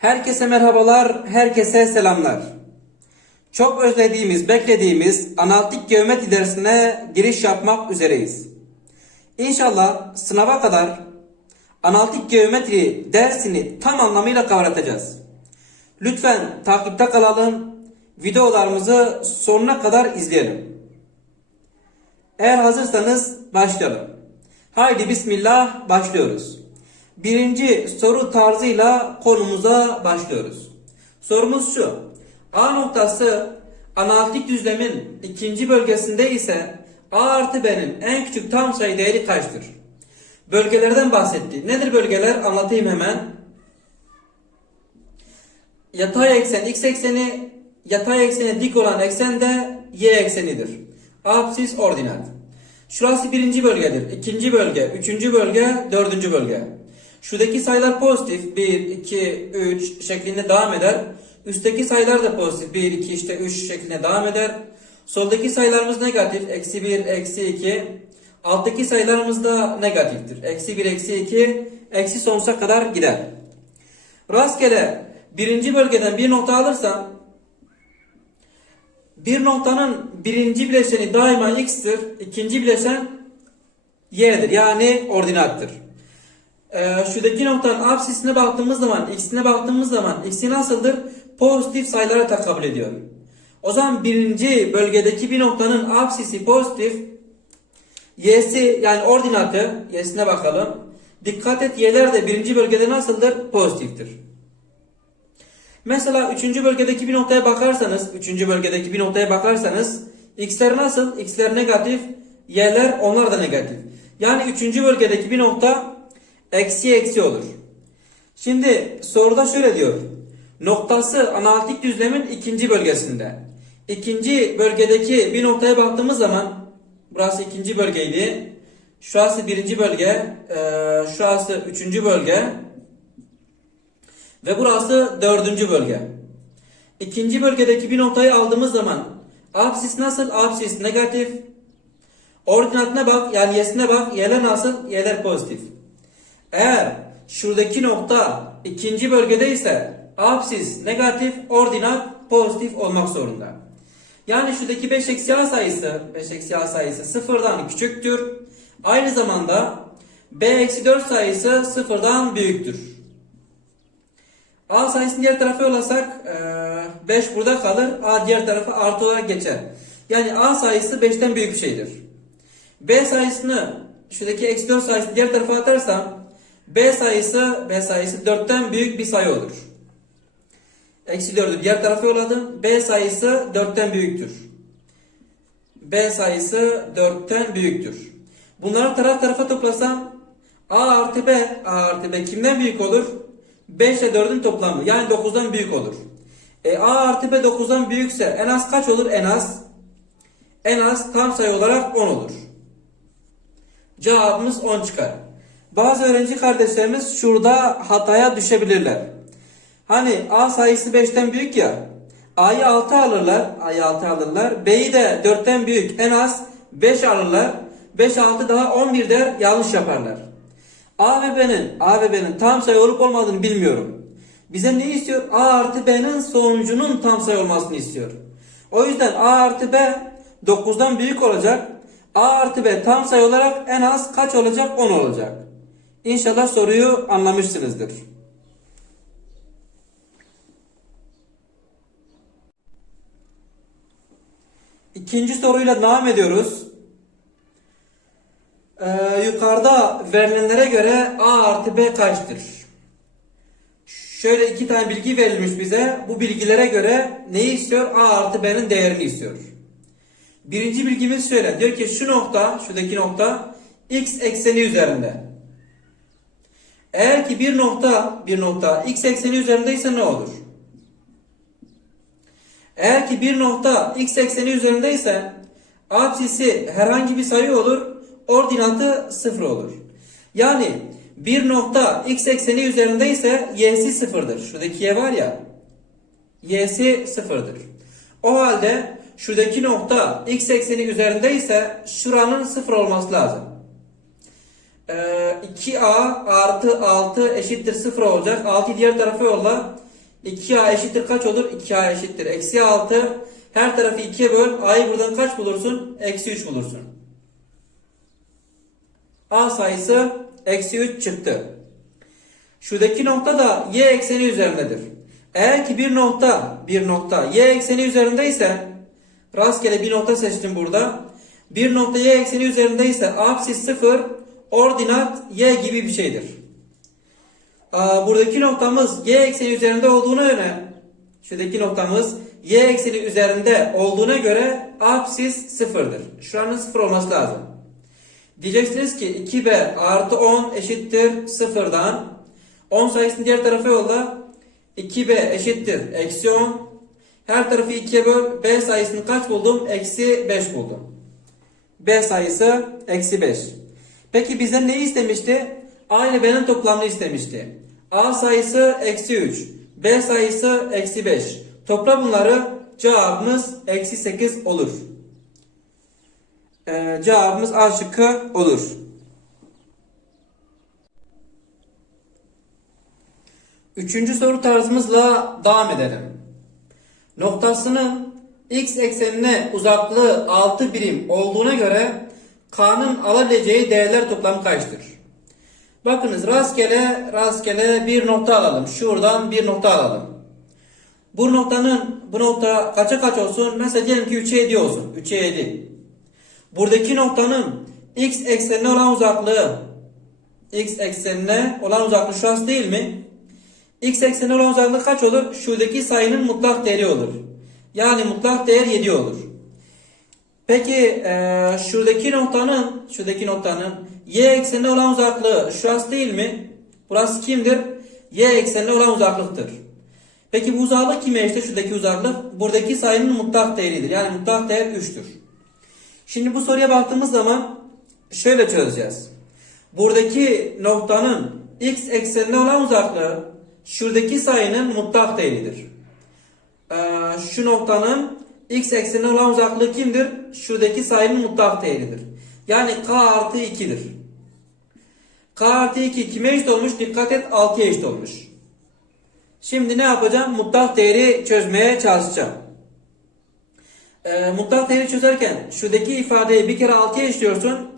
Herkese merhabalar, herkese selamlar. Çok özlediğimiz, beklediğimiz analitik geometri dersine giriş yapmak üzereyiz. İnşallah sınava kadar analitik geometri dersini tam anlamıyla kavratacağız. Lütfen takipte kalalım, videolarımızı sonuna kadar izleyelim. Eğer hazırsanız başlayalım. Haydi bismillah başlıyoruz. Birinci soru tarzıyla konumuza başlıyoruz. Sorumuz şu. A noktası analitik düzlemin ikinci bölgesinde ise A artı B'nin en küçük tam sayı değeri kaçtır? Bölgelerden bahsetti. Nedir bölgeler? Anlatayım hemen. Yatay eksen x ekseni, yatay eksene dik olan eksen de y eksenidir. Apsis ordinat. Şurası birinci bölgedir. ikinci bölge, üçüncü bölge, dördüncü bölge. Şuradaki sayılar pozitif. 1, 2, 3 şeklinde devam eder. Üstteki sayılar da pozitif. 1, 2, işte 3 şeklinde devam eder. Soldaki sayılarımız negatif. Eksi 1, eksi 2. Alttaki sayılarımız da negatiftir. Eksi 1, eksi 2. Eksi sonsuza kadar gider. Rastgele birinci bölgeden bir nokta alırsam bir noktanın birinci bileşeni daima x'tir. ikinci bileşen y'dir. Yani ordinattır. Ee, şuradaki noktanın absisine baktığımız zaman, x'ine baktığımız zaman x'i nasıldır? Pozitif sayılara takabül ediyor. O zaman birinci bölgedeki bir noktanın absisi pozitif, y'si yani ordinatı, y'sine bakalım. Dikkat et y'ler de birinci bölgede nasıldır? Pozitiftir. Mesela üçüncü bölgedeki bir noktaya bakarsanız, üçüncü bölgedeki bir noktaya bakarsanız x'ler nasıl? x'ler negatif, y'ler onlar da negatif. Yani üçüncü bölgedeki bir nokta eksi eksi olur. Şimdi soruda şöyle diyor. Noktası analitik düzlemin ikinci bölgesinde. İkinci bölgedeki bir noktaya baktığımız zaman burası ikinci bölgeydi. Şurası birinci bölge, eee, şurası üçüncü bölge ve burası dördüncü bölge. İkinci bölgedeki bir noktayı aldığımız zaman apsis nasıl? Apsis negatif. Ordinatına bak yani y'sine bak. Y'ler nasıl? Y'ler pozitif. Eğer şuradaki nokta ikinci bölgedeyse apsis negatif, ordinat pozitif olmak zorunda. Yani şuradaki 5 eksi a sayısı, 5 eksi a sayısı sıfırdan küçüktür. Aynı zamanda b eksi 4 sayısı sıfırdan büyüktür. A sayısını diğer tarafa yollasak 5 burada kalır. A diğer tarafa artı olarak geçer. Yani A sayısı 5'ten büyük bir şeydir. B sayısını şuradaki eksi 4 sayısını diğer tarafa atarsam B sayısı B sayısı 4'ten büyük bir sayı olur. Eksi 4'ü diğer tarafa yolladım. B sayısı 4'ten büyüktür. B sayısı 4'ten büyüktür. Bunları taraf tarafa toplasam A artı B A artı B kimden büyük olur? 5 ile 4'ün toplamı yani 9'dan büyük olur. E, A artı B 9'dan büyükse en az kaç olur? En az en az tam sayı olarak 10 olur. Cevabımız 10 çıkar. Bazı öğrenci kardeşlerimiz şurada hataya düşebilirler. Hani A sayısı 5'ten büyük ya. A'yı 6 alırlar. A'yı 6 alırlar. B'yi de 4'ten büyük en az 5 alırlar. 5 6 daha 11 der yanlış yaparlar. A ve B'nin A ve B'nin tam sayı olup olmadığını bilmiyorum. Bize ne istiyor? A artı B'nin sonucunun tam sayı olmasını istiyor. O yüzden A artı B 9'dan büyük olacak. A artı B tam sayı olarak en az kaç olacak? 10 olacak. İnşallah soruyu anlamışsınızdır. İkinci soruyla devam ediyoruz. Ee, yukarıda verilenlere göre A artı B kaçtır? Şöyle iki tane bilgi verilmiş bize. Bu bilgilere göre neyi istiyor? A artı B'nin değerini istiyor. Birinci bilgimiz şöyle. Diyor ki şu nokta, şuradaki nokta x ekseni üzerinde. Eğer ki bir nokta, bir nokta x ekseni üzerindeyse ne olur? Eğer ki bir nokta x ekseni üzerindeyse apsisi herhangi bir sayı olur, ordinatı sıfır olur. Yani bir nokta x ekseni üzerindeyse y'si sıfırdır. Şuradaki y var ya, y'si sıfırdır. O halde şuradaki nokta x ekseni üzerindeyse şuranın sıfır olması lazım. Ee, 2a artı 6 eşittir 0 olacak. 6'yı diğer tarafa yolla. 2a eşittir kaç olur? 2a eşittir. Eksi 6. Her tarafı 2'ye böl. a'yı buradan kaç bulursun? Eksi 3 bulursun. a sayısı eksi 3 çıktı. Şuradaki nokta da y ekseni üzerindedir. Eğer ki bir nokta, bir nokta y ekseni üzerindeyse rastgele bir nokta seçtim burada. Bir nokta y ekseni üzerindeyse apsis 0 ordinat y gibi bir şeydir. Buradaki noktamız y ekseni üzerinde olduğuna göre şuradaki noktamız y ekseni üzerinde olduğuna göre apsis sıfırdır. Şuranın sıfır olması lazım. Diyeceksiniz ki 2b artı 10 eşittir sıfırdan 10 sayısını diğer tarafa yolla 2b eşittir eksi 10 her tarafı 2'ye böl b sayısını kaç buldum? Eksi 5 buldum. b sayısı eksi 5. Peki bizden neyi istemişti? A ile B'nin toplamını istemişti. A sayısı eksi 3. B sayısı eksi 5. Topla bunları cevabımız eksi 8 olur. Ee, cevabımız A şıkkı olur. Üçüncü soru tarzımızla devam edelim. Noktasının x eksenine uzaklığı 6 birim olduğuna göre K'nın alabileceği değerler toplamı kaçtır? Bakınız rastgele rastgele bir nokta alalım. Şuradan bir nokta alalım. Bu noktanın bu nokta kaça kaç olsun? Mesela diyelim ki 3'e 7 olsun. 3'e 7. Buradaki noktanın x eksenine olan uzaklığı x eksenine olan uzaklığı şurası değil mi? x eksenine olan uzaklığı kaç olur? Şuradaki sayının mutlak değeri olur. Yani mutlak değer 7 olur. Peki e, şuradaki noktanın şuradaki noktanın y eksenine olan uzaklığı şurası değil mi? Burası kimdir? Y eksenine olan uzaklıktır. Peki bu uzaklık kime eşittir? Şuradaki uzaklık buradaki sayının mutlak değeridir. Yani mutlak değer 3'tür. Şimdi bu soruya baktığımız zaman şöyle çözeceğiz. Buradaki noktanın x eksenine olan uzaklığı şuradaki sayının mutlak değeridir. Ee, şu noktanın x eksenine olan uzaklığı kimdir? Şuradaki sayının mutlak değeridir. Yani k artı 2'dir. k artı 2 kime eşit olmuş? Dikkat et 6'ya eşit olmuş. Şimdi ne yapacağım? Mutlak değeri çözmeye çalışacağım. Ee, mutlak değeri çözerken şuradaki ifadeyi bir kere 6'ya eşliyorsun.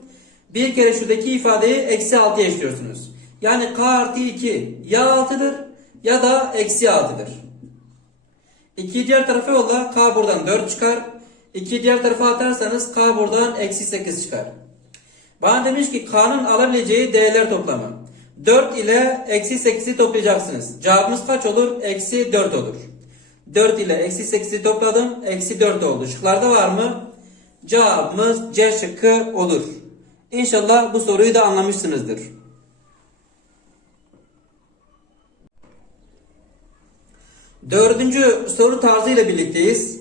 Bir kere şuradaki ifadeyi eksi 6'ya eşliyorsunuz. Yani k artı 2 ya 6'dır ya da eksi 6'dır. 2'yi diğer tarafa yolla. K buradan 4 çıkar. 2'yi diğer tarafa atarsanız K buradan eksi 8 çıkar. Bana demiş ki K'nın alabileceği değerler toplamı. 4 ile eksi 8'i toplayacaksınız. Cevabımız kaç olur? Eksi 4 olur. 4 ile eksi 8'i topladım. Eksi 4 oldu. Şıklarda var mı? Cevabımız C şıkkı olur. İnşallah bu soruyu da anlamışsınızdır. Dördüncü soru tarzıyla birlikteyiz.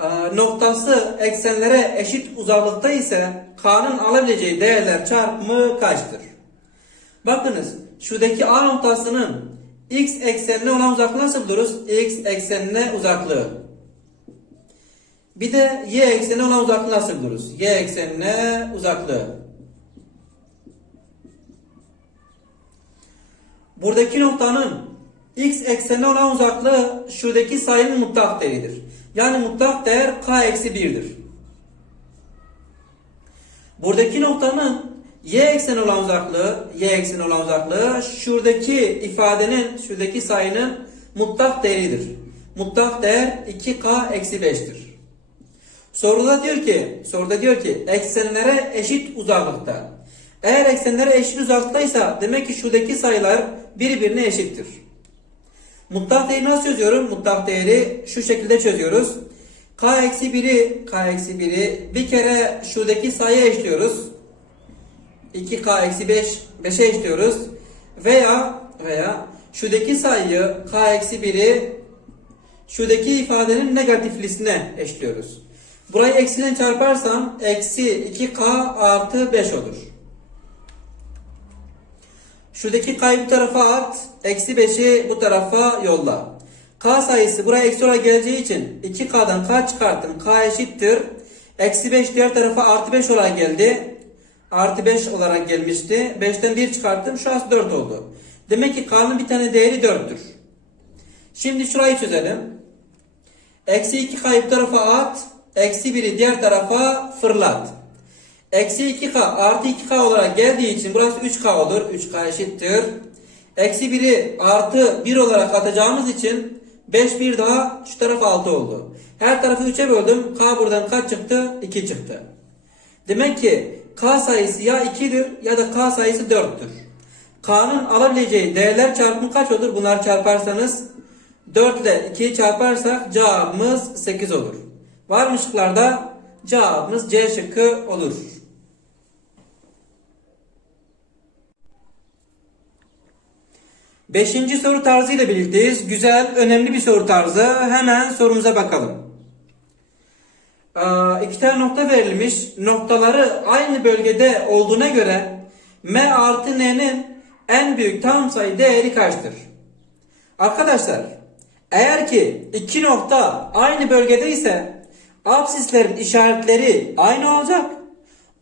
Ee, noktası eksenlere eşit uzaklıkta ise K'nın alabileceği değerler çarpımı kaçtır? Bakınız şuradaki A noktasının x eksenine olan uzaklığı nasıl buluruz? x eksenine uzaklığı. Bir de y eksenine olan uzaklığı nasıl buluruz? y eksenine uzaklığı. Buradaki noktanın x eksenine olan uzaklığı şuradaki sayının mutlak değeridir. Yani mutlak değer k eksi 1'dir. Buradaki noktanın y ekseni olan uzaklığı, y ekseni olan uzaklığı şuradaki ifadenin, şuradaki sayının mutlak değeridir. Mutlak değer 2k eksi 5'tir. Soruda diyor ki, soruda diyor ki eksenlere eşit uzaklıkta. Eğer eksenlere eşit uzaklıktaysa demek ki şuradaki sayılar birbirine eşittir. Mutlak değeri nasıl çözüyorum? Mutlak değeri şu şekilde çözüyoruz. K eksi 1'i K eksi 1'i bir kere şuradaki sayıya eşliyoruz. 2K eksi 5 5'e eşliyoruz. Veya veya şuradaki sayıyı K eksi 1'i şuradaki ifadenin negatiflisine eşliyoruz. Burayı eksiyle çarparsam eksi 2K artı 5 olur. Şuradaki k'yı bu tarafa at. Eksi 5'i bu tarafa yolla. K sayısı buraya eksi olarak geleceği için 2K'dan K çıkarttım. K eşittir. Eksi 5 diğer tarafa artı 5 olarak geldi. Artı 5 olarak gelmişti. 5'ten 1 çıkarttım. Şu an 4 oldu. Demek ki K'nın bir tane değeri 4'tür. Şimdi şurayı çözelim. Eksi 2 k'yı bu tarafa at. Eksi 1'i diğer tarafa fırlat. Eksi 2k artı 2k olarak geldiği için burası 3k olur. 3k eşittir. Eksi 1'i artı 1 olarak atacağımız için 5 bir daha şu taraf 6 oldu. Her tarafı 3'e böldüm. K buradan kaç çıktı? 2 çıktı. Demek ki K sayısı ya 2'dir ya da K sayısı 4'tür. K'nın alabileceği değerler çarpımı kaç olur? Bunlar çarparsanız 4 ile 2'yi çarparsak cevabımız 8 olur. Var mı şıklarda? Cevabımız C şıkkı olur. Beşinci soru tarzı ile birlikteyiz. Güzel, önemli bir soru tarzı. Hemen sorumuza bakalım. Aa, iki tane nokta verilmiş. Noktaları aynı bölgede olduğuna göre M artı N'nin en büyük tam sayı değeri kaçtır? Arkadaşlar eğer ki iki nokta aynı bölgedeyse absislerin işaretleri aynı olacak.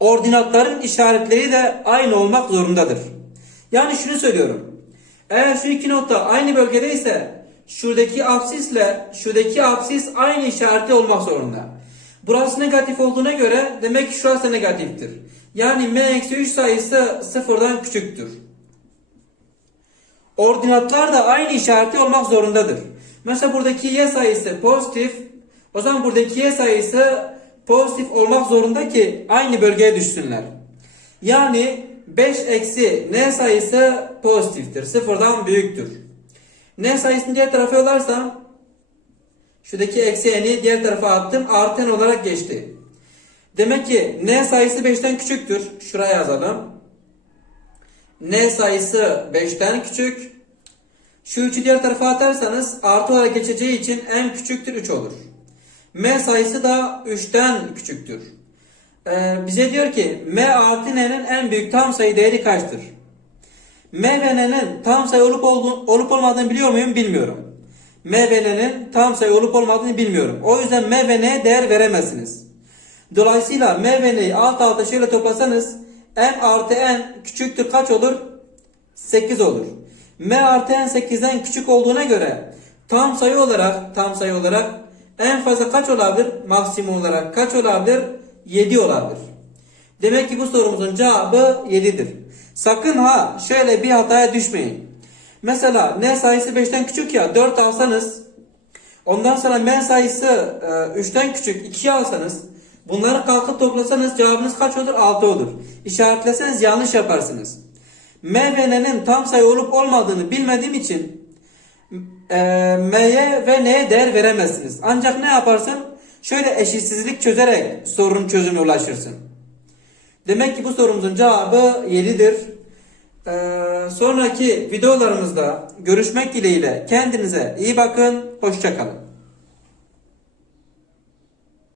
Ordinatların işaretleri de aynı olmak zorundadır. Yani şunu söylüyorum. Eğer şu iki nokta aynı bölgedeyse şuradaki absisle şuradaki absis aynı işareti olmak zorunda. Burası negatif olduğuna göre demek ki şurası negatiftir. Yani m-3 sayısı sıfırdan küçüktür. Ordinatlar da aynı işareti olmak zorundadır. Mesela buradaki y sayısı pozitif. O zaman buradaki y sayısı pozitif olmak zorunda ki aynı bölgeye düşsünler. Yani 5 eksi n sayısı pozitiftir. Sıfırdan büyüktür. n sayısını diğer tarafa yollarsam şuradaki eksi n'i diğer tarafa attım. Artı n olarak geçti. Demek ki n sayısı 5'ten küçüktür. Şuraya yazalım. n sayısı 5'ten küçük. Şu 3'ü diğer tarafa atarsanız artı olarak geçeceği için en küçüktür 3 olur. m sayısı da 3'ten küçüktür. Ee, bize diyor ki m artı n'nin en büyük tam sayı değeri kaçtır? m ve n'nin tam sayı olup, olduğu- olup olmadığını biliyor muyum? Bilmiyorum. m ve n'nin tam sayı olup olmadığını bilmiyorum. O yüzden m ve n'ye değer veremezsiniz. Dolayısıyla m ve n'yi alt alta şöyle toplasanız n artı n küçüktür kaç olur? 8 olur. m artı n 8'den küçük olduğuna göre tam sayı olarak tam sayı olarak en fazla kaç olabilir? Maksimum olarak kaç olabilir? 7 olabilir. Demek ki bu sorumuzun cevabı 7'dir. Sakın ha şöyle bir hataya düşmeyin. Mesela n sayısı 5'ten küçük ya 4 alsanız ondan sonra m sayısı e, 3'ten küçük 2 alsanız bunları kalkıp toplasanız cevabınız kaç olur? 6 olur. İşaretleseniz yanlış yaparsınız. m ve n'nin tam sayı olup olmadığını bilmediğim için e, m'ye ve n'ye değer veremezsiniz. Ancak ne yaparsın? Şöyle eşitsizlik çözerek sorunun çözümüne ulaşırsın. Demek ki bu sorumuzun cevabı 7'dir. Ee, sonraki videolarımızda görüşmek dileğiyle kendinize iyi bakın. Hoşçakalın.